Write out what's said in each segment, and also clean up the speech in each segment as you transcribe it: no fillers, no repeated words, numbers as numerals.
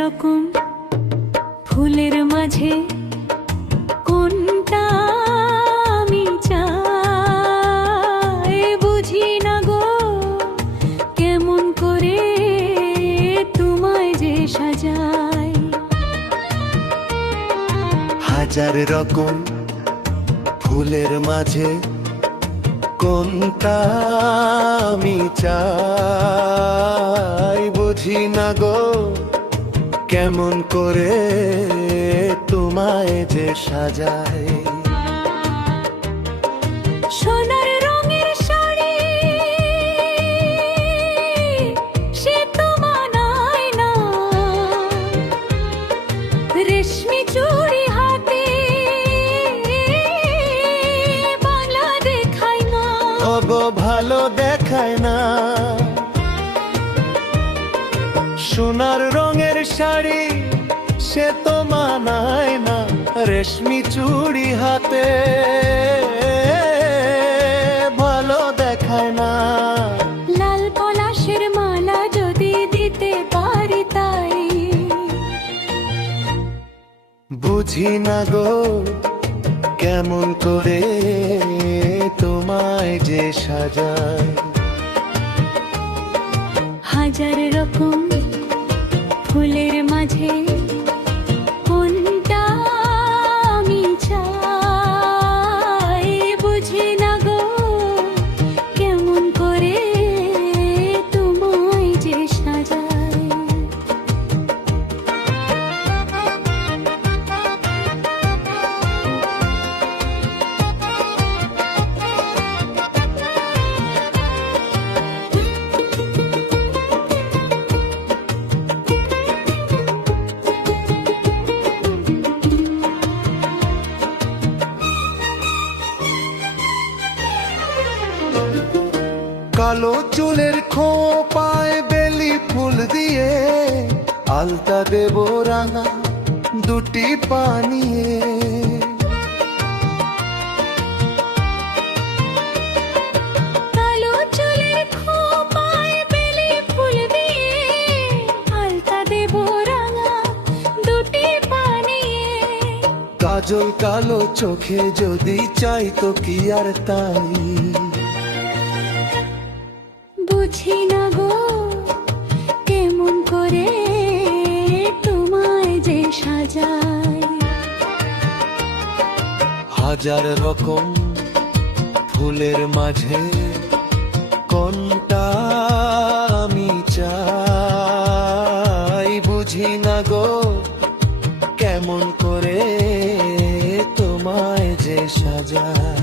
রকম ফুলের মাঝে কোনটা আমি চাই বুঝি না গো, কেমন করে তোমায় যে সাজাই। হাজার রকম ফুলের মাঝে কোনটা আমি চাই বুঝি না গো, কেমন করে তোমায় যে সাজাই। সোনার রঙের শাড়ি সে তো মানায় না, রেশমি চুড়ি হাতে বাংলা দেখায় না, ওগো ভালো দেখায় না। সোনার রঙের শাড়ি সে তো মানায় না, রেশমি চুড়ি হাতে ভালো দেখায় না। লাল পলাশের মালা যদি দিতে পারি তাই বুঝি না গো, কেমন করে তোমায় যে সাজায়। হাজার রকম ফুলের মাঝে কোনটা আমি চাই বুঝি না গো, কেমন করে তোমায় যে সাজাই। কালো চুলের খোপায় বেলি ফুল দিয়ে আলতা দেব রাঙা দুটি পানিয়ে। কালো চুলের খোপায় বেলি ফুল দিয়ে আলতা দেব রাঙা দুটি পানিয়ে। কাজল কালো চোখে যদি চাই তো কি আর তাই বুঝি না গো, কেমন করে তোমায় যে সাজাই। হাজার রকম ফুলের মাঝে কোনটা আমি চাই বুঝি না গো, কেমন করে তোমায় যে সাজায়।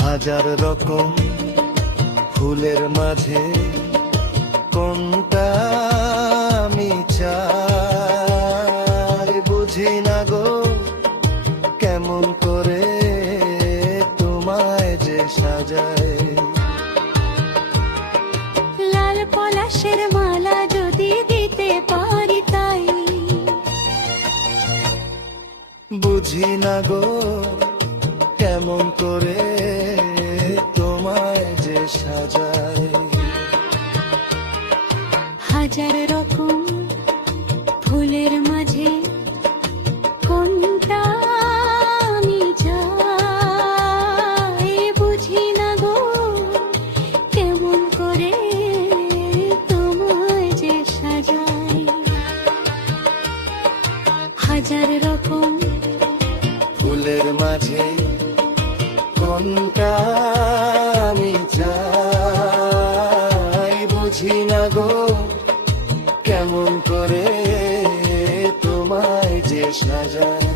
হাজার রকম ফুলের মাঝে কোনটা আমি চাই বুঝি না গো, কেমন করে তোমায় যে সাজায়। লাল পলাশের মালা যদি দিতে পারি তাই বুঝি না গো, কেমন করে তোমায় যে সাজায়। হাজার রকম ফুলের মাঝে কোনটা আমি চাই বুঝি না গো, কেমন করে তোমায় যে সাজাই। হাজার রকম ফুলের মাঝে কোনটা আমি চাই। সাজানো